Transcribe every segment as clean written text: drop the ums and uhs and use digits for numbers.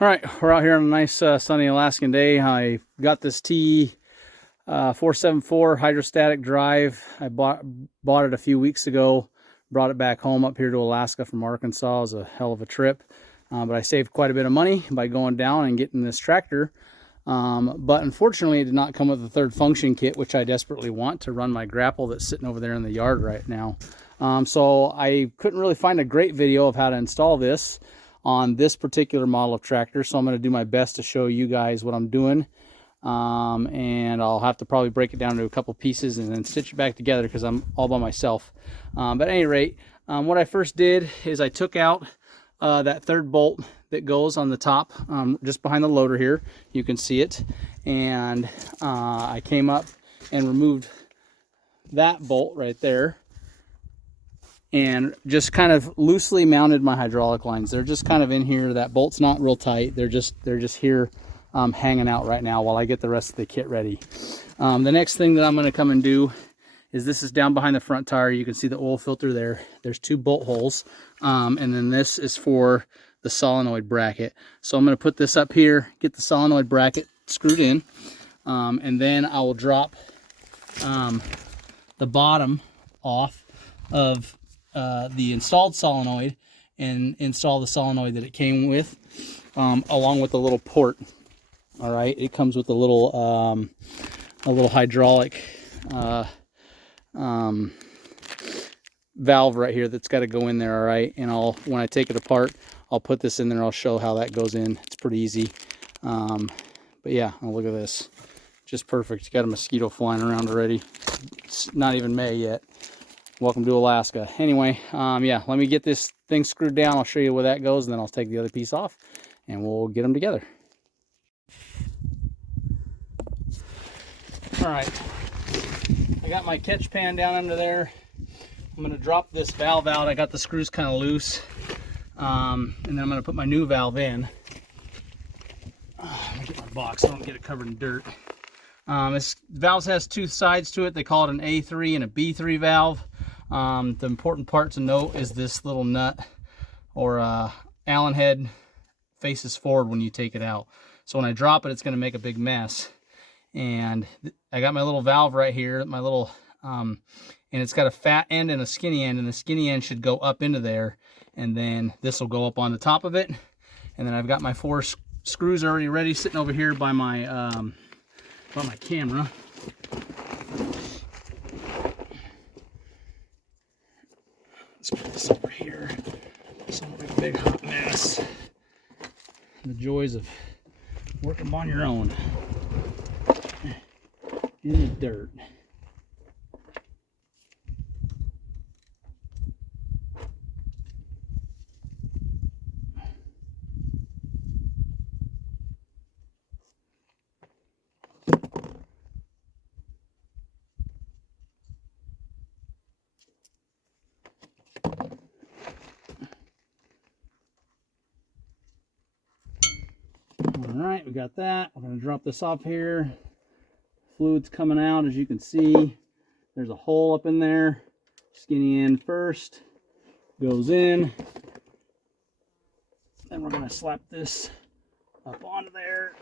All right, we're out here on a nice sunny Alaskan day. I got this T474 hydrostatic drive. I bought it a few weeks ago, brought it back home up here to Alaska from Arkansas. It was a hell of a trip, but I saved quite a bit of money by going down and getting this tractor. But unfortunately, it did not come with a third function kit, which I desperately want to run my grapple that's sitting over there in the yard right now. So I couldn't really find a great video of how to install this on this particular model of tractor, so I'm going to do my best to show you guys what I'm doing, and I'll have to probably break it down into a couple pieces and then stitch it back together because I'm all by myself. But at any rate, what I first did is I took out that third bolt that goes on the top, just behind the loader here. You can see it, and I came up and removed that bolt right there and just kind of loosely mounted my hydraulic lines. They're just kind of in here. That bolt's not real tight. They're just here hanging out right now while I get the rest of the kit ready. The next thing that I'm going to come and do is this is down behind the front tire. You can see the oil filter there. There's two bolt holes, and then this is for the solenoid bracket. So I'm going to put this up here, get the solenoid bracket screwed in, and then I will drop the bottom off of the installed solenoid and install the solenoid that it came with, along with a little port. All right, it comes with a little hydraulic valve right here that's got to go in there. All right, and when I take it apart, I'll put this in there. I'll show how that goes in. It's pretty easy. But yeah, look at this, just perfect. Got a mosquito flying around already. It's not even May yet. Welcome to Alaska. Anyway, yeah, let me get this thing screwed down. I'll show you where that goes, and then I'll take the other piece off and we'll get them together. All right, I got my catch pan down under there. I'm going to drop this valve out. I got the screws kind of loose, and then I'm going to put my new valve in. Let me get my box so I don't get it covered in dirt. This valve has two sides to it. They call it an A3 and a B3 valve. The important part to note is this little nut or Allen head faces forward when you take it out. So when I drop it, it's going to make a big mess. And I got my little valve right here, my little, and it's got a fat end and a skinny end, and the skinny end should go up into there, and then this will go up on the top of it. And then I've got my four screws already ready, sitting over here by my camera. Let's put this over here. It's not like a big hot mess. The joys of working on your own in the dirt. All right, we got that. We're going to drop this off here. Fluid's coming out, as you can see. There's a hole up in there. Skinny end first goes in. Then we're going to slap this up onto there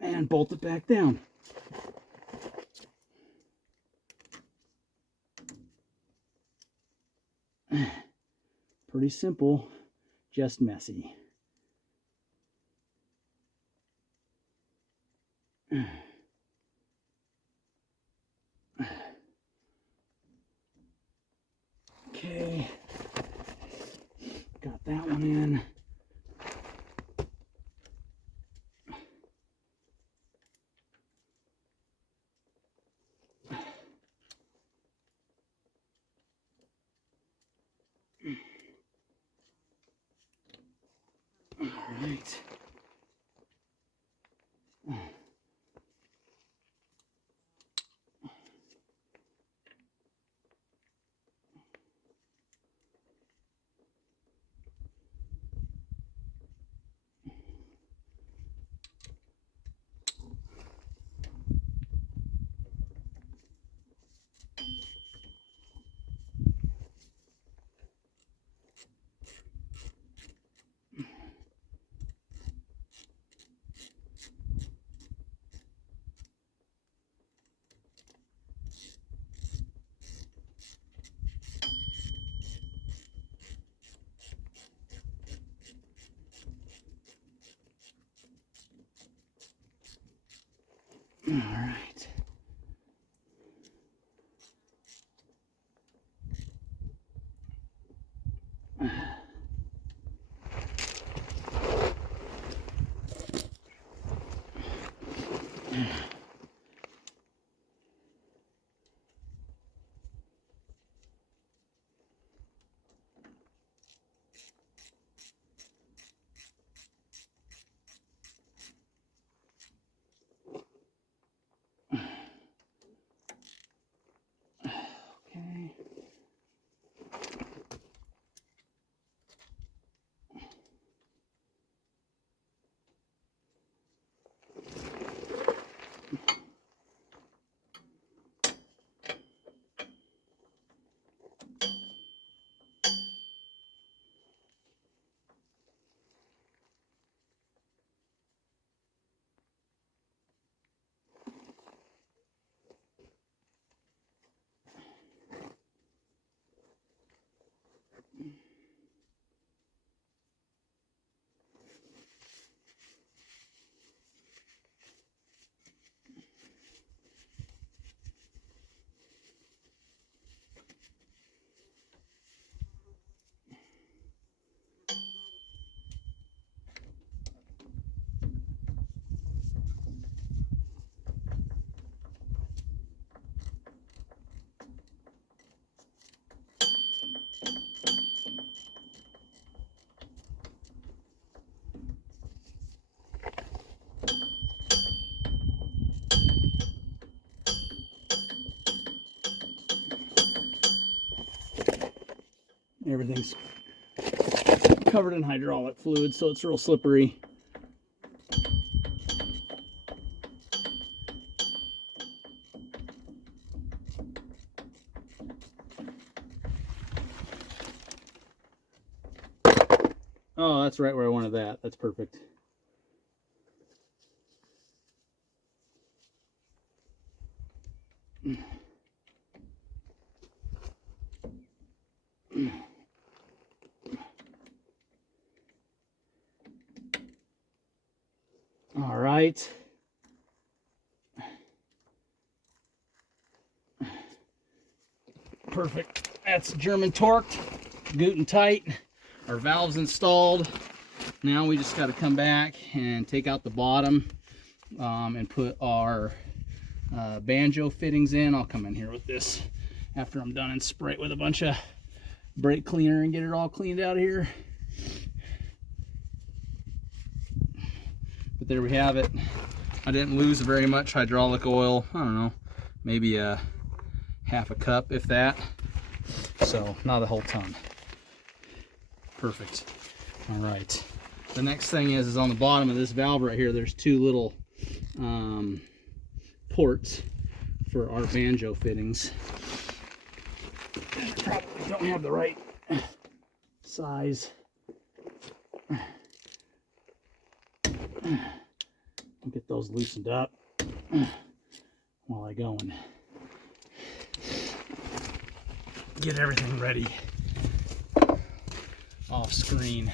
and bolt it back down. Pretty simple, just messy. Okay, got that one in. All right. All right. Okay. Everything's covered in hydraulic fluid, so it's real slippery. Oh, that's right where I wanted that. That's perfect. All right. Perfect. That's German torqued, good and tight. Our valve's installed. Now we just got to come back and take out the bottom and put our banjo fittings in. I'll come in here with this after I'm done and spray it with a bunch of brake cleaner and get it all cleaned out of here. But there we have it. I didn't lose very much hydraulic oil. I don't know, maybe a half a cup, if that. So not a whole ton. Perfect. All right. The next thing is on the bottom of this valve right here, there's two little ports for our banjo fittings. Probably don't have the right size. I'll get those loosened up while I go and get everything ready off screen.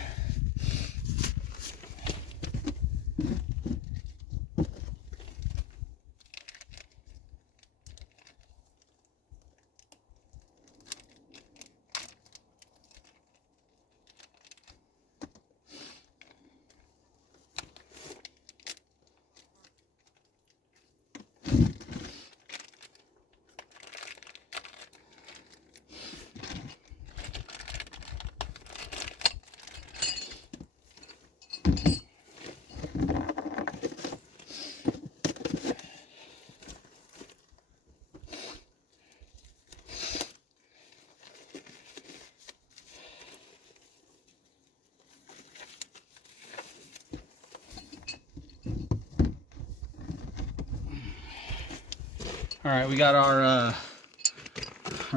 All right, we got our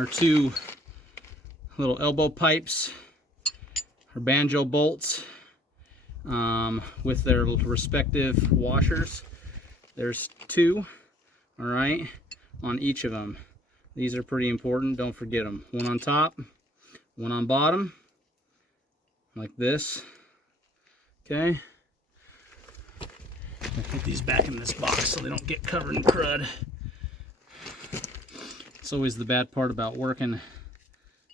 two little elbow pipes, our banjo bolts with their respective washers. There's two, all right, on each of them. These are pretty important, don't forget them. One on top, one on bottom, like this, okay? Put these back in this box so they don't get covered in crud. It's always the bad part about working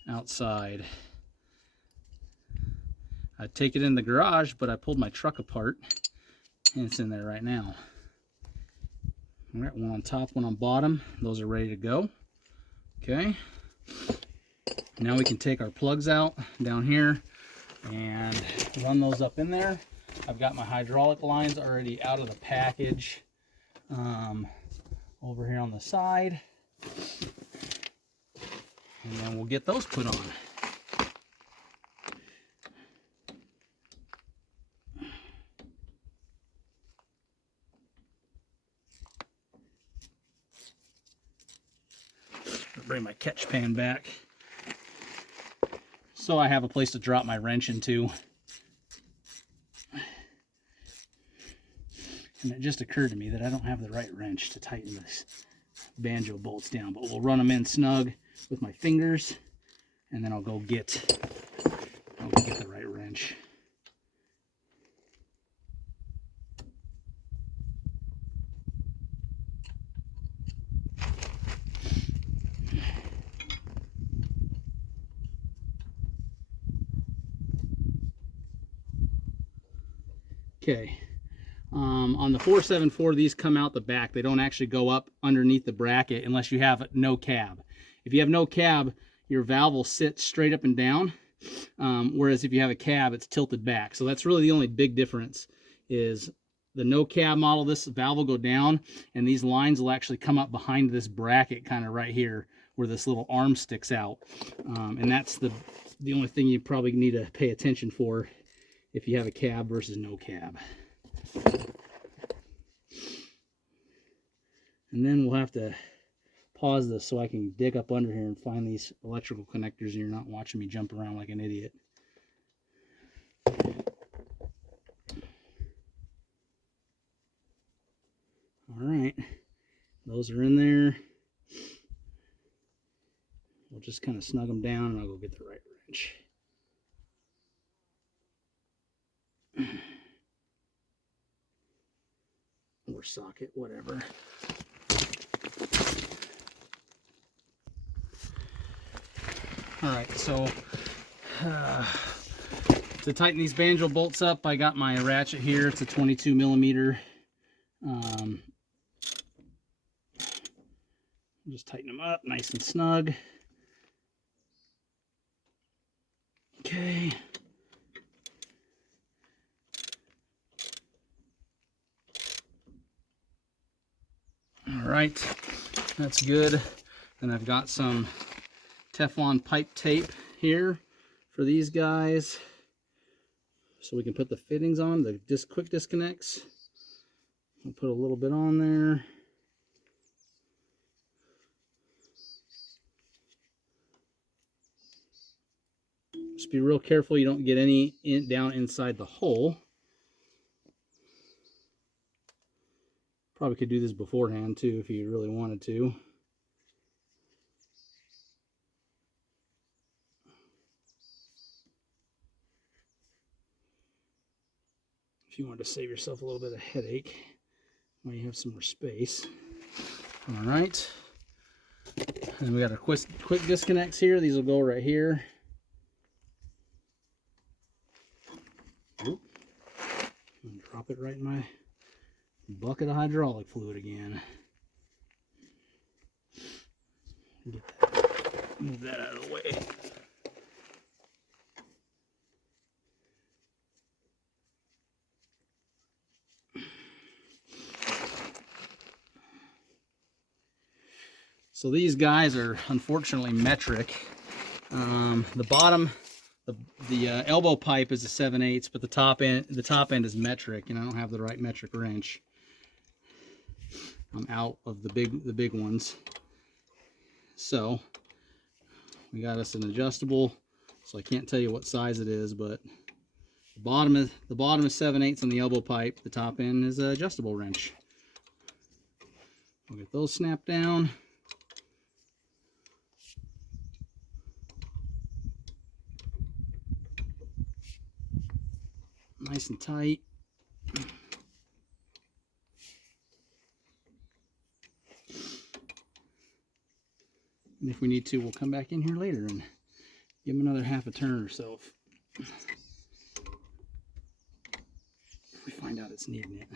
outside. I'd take it in the garage, but I pulled my truck apart and it's in there right now. All right, one on top, one on bottom. Those are ready to go. Okay. Now we can take our plugs out down here and run those up in there. I've got my hydraulic lines already out of the package over here on the side. And then we'll get those put on. Bring my catch pan back so I have a place to drop my wrench into. And it just occurred to me that I don't have the right wrench to tighten this banjo bolts down, but we'll run them in snug with my fingers, and then I'll go get the right wrench. Okay, on the 474, these come out the back. They don't actually go up underneath the bracket unless you have no cab. If you have no cab, your valve will sit straight up and down, whereas if you have a cab, it's tilted back. So that's really the only big difference. Is the no cab model, this valve will go down, and these lines will actually come up behind this bracket, kind of right here, where this little arm sticks out. And that's the only thing you probably need to pay attention for if you have a cab versus no cab. And then we'll have to pause this so I can dig up under here and find these electrical connectors and you're not watching me jump around like an idiot. All right, those are in there. We'll just kind of snug them down and I'll go get the right wrench. Or socket, whatever. All right, so to tighten these banjo bolts up, I got my ratchet here. It's a 22 millimeter. Just tighten them up nice and snug. Okay. All right, that's good. And I've got some Teflon pipe tape here for these guys, so we can put the fittings on, the quick disconnects. I'll put a little bit on there. Just be real careful you don't get any down inside the hole. Probably could do this beforehand too if you really wanted to. If you wanted to save yourself a little bit of headache while you have some more space. All right. And we got our quick disconnects here. These will go right here. Oop. Drop it right in my bucket of hydraulic fluid again. Move that out of the way. So these guys are unfortunately metric. The bottom, the elbow pipe is a 7/8, but the top end is metric, and I don't have the right metric wrench. I'm out of the big ones. So we got us an adjustable. So I can't tell you what size it is, but the bottom is 7/8 on the elbow pipe. The top end is an adjustable wrench. We'll get those snapped down. Nice and tight. And if we need to, we'll come back in here later and give them another half a turn or so. If we find out it's needing it.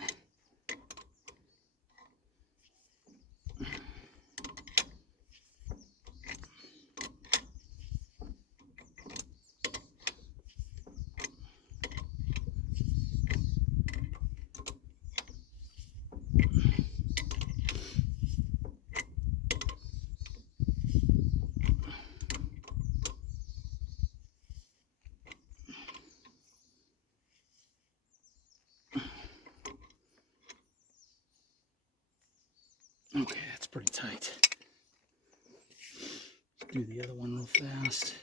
Okay, that's pretty tight. Let's do the other one real fast.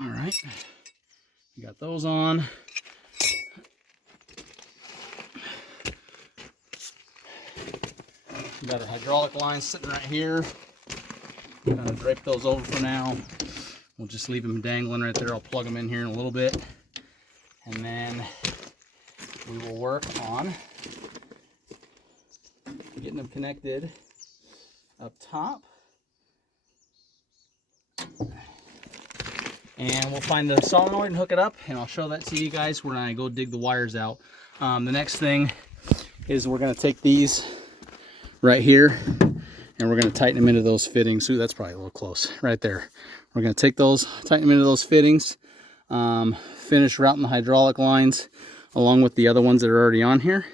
All right, we got those on. We got our hydraulic lines sitting right here. I'm gonna drape those over for now. We'll just leave them dangling right there. I'll plug them in here in a little bit. And then we will work on getting them connected up top. And we'll find the solenoid and hook it up, and I'll show that to you guys when I go dig the wires out. The next thing is we're gonna take these right here and we're gonna tighten them into those fittings. Ooh, that's probably a little close right there. We're gonna take those, tighten them into those fittings, finish routing the hydraulic lines along with the other ones that are already on here.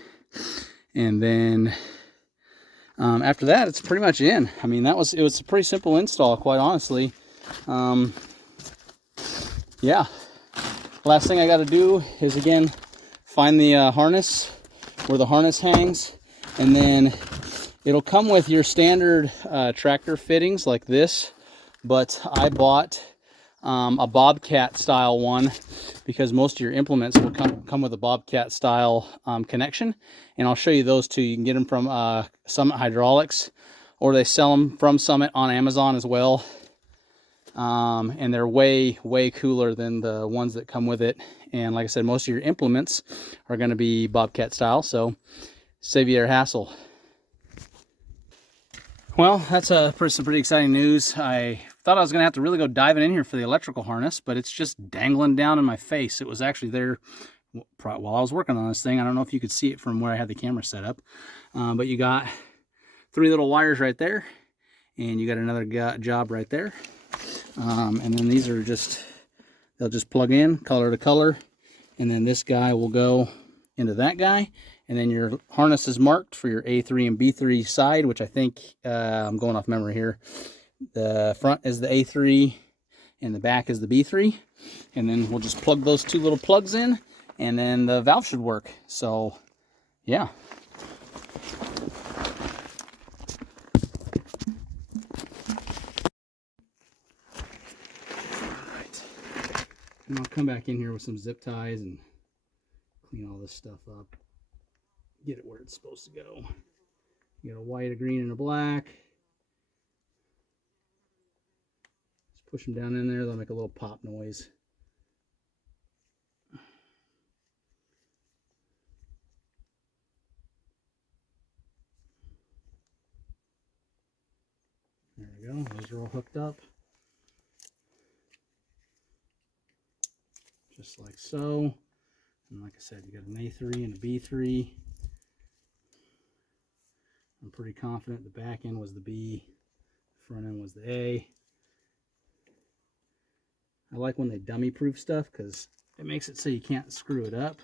And then after that, it's pretty much in. I mean, it was a pretty simple install, quite honestly. Yeah, last thing I got to do is, again, find the harness where the harness hangs, and then it'll come with your standard tractor fittings like this, but I bought a Bobcat style one because most of your implements will come with a Bobcat style connection, and I'll show you those two. You can get them from Summit Hydraulics, or they sell them from Summit on Amazon as well. And they're way cooler than the ones that come with it. And like I said, most of your implements are going to be Bobcat style, so save you their hassle. Well, that's some pretty exciting news. I thought I was going to have to really go diving in here for the electrical harness, but it's just dangling down in my face. It was actually there while I was working on this thing. I don't know if you could see it from where I had the camera set up, but you got 3 little wires right there, and you got another job right there. And then these are they'll just plug in color to color, and then this guy will go into that guy, and then your harness is marked for your A3 and B3 side, which I think, I'm going off memory here, the front is the A3 and the back is the B3, and then we'll just plug those 2 little plugs in, and then the valve should work. So yeah. And I'll come back in here with some zip ties and clean all this stuff up. Get it where it's supposed to go. You got a white, a green, and a black. Just push them down in there. They'll make a little pop noise. There we go. Those are all hooked up. Just like so. And like I said, you got an A3 and a B3. I'm pretty confident the back end was the B. Front end was the A. I like when they dummy proof stuff because it makes it so you can't screw it up.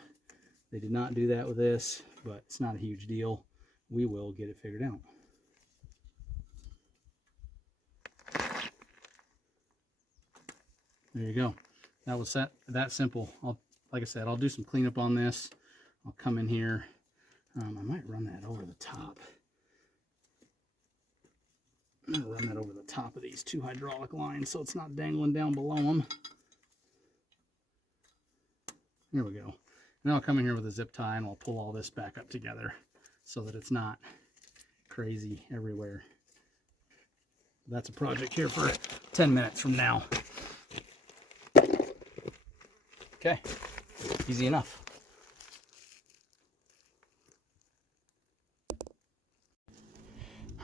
They did not do that with this, but it's not a huge deal. We will get it figured out. There you go. That was that simple. Like I said, I'll do some cleanup on this. I'll come in here. I might run that over the top. I'm going to run that over the top of these two hydraulic lines so it's not dangling down below them. Here we go. Now I'll come in here with a zip tie and I'll pull all this back up together so that it's not crazy everywhere. That's a project here for 10 minutes from now. Okay, easy enough.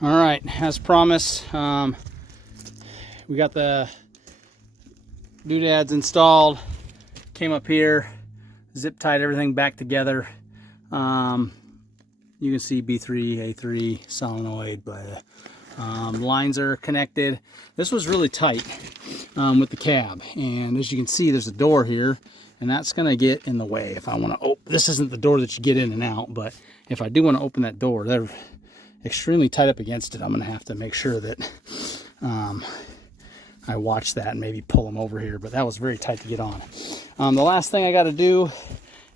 All right, as promised, we got the doodads installed. Came up here, zip tied everything back together. You can see B3, A3 solenoid, but lines are connected. This was really tight with the cab, and as you can see, there's a door here, and that's going to get in the way if I want to open. This isn't the door that you get in and out, but if I do want to open that door, they're extremely tight up against it. I'm going to have to make sure that I watch that and maybe pull them over here, but that was very tight to get on. The last thing I got to do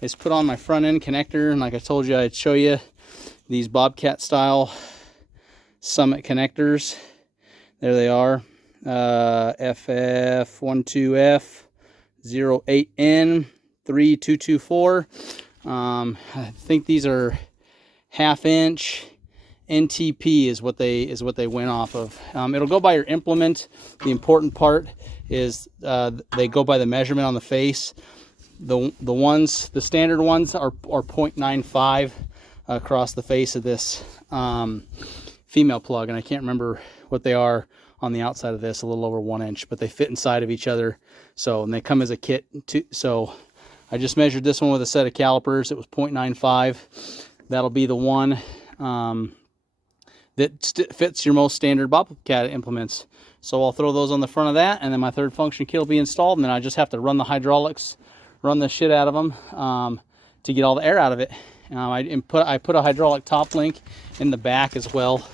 is put on my front end connector, and like I told you, I'd show you these Bobcat style Summit connectors. There they are, FF12F08N3224. I think these are 1/2 inch. NTP is what they went off of. It'll go by your implement. The important part is they go by the measurement on the face. The standard ones are 0.95 across the face of this female plug, and I can't remember what they are on the outside of this, a little over 1 inch, but they fit inside of each other. So, and they come as a kit too. So I just measured this one with a set of calipers. It was 0.95. That'll be the one that fits your most standard Bobcat implements. So I'll throw those on the front of that, and then my third function kit will be installed, and then I just have to run the hydraulics, run the shit out of them to get all the air out of it. I put a hydraulic top link in the back as well.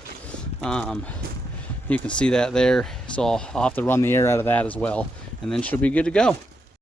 You can see that there, so I'll have to run the air out of that as well, and then she'll be good to go.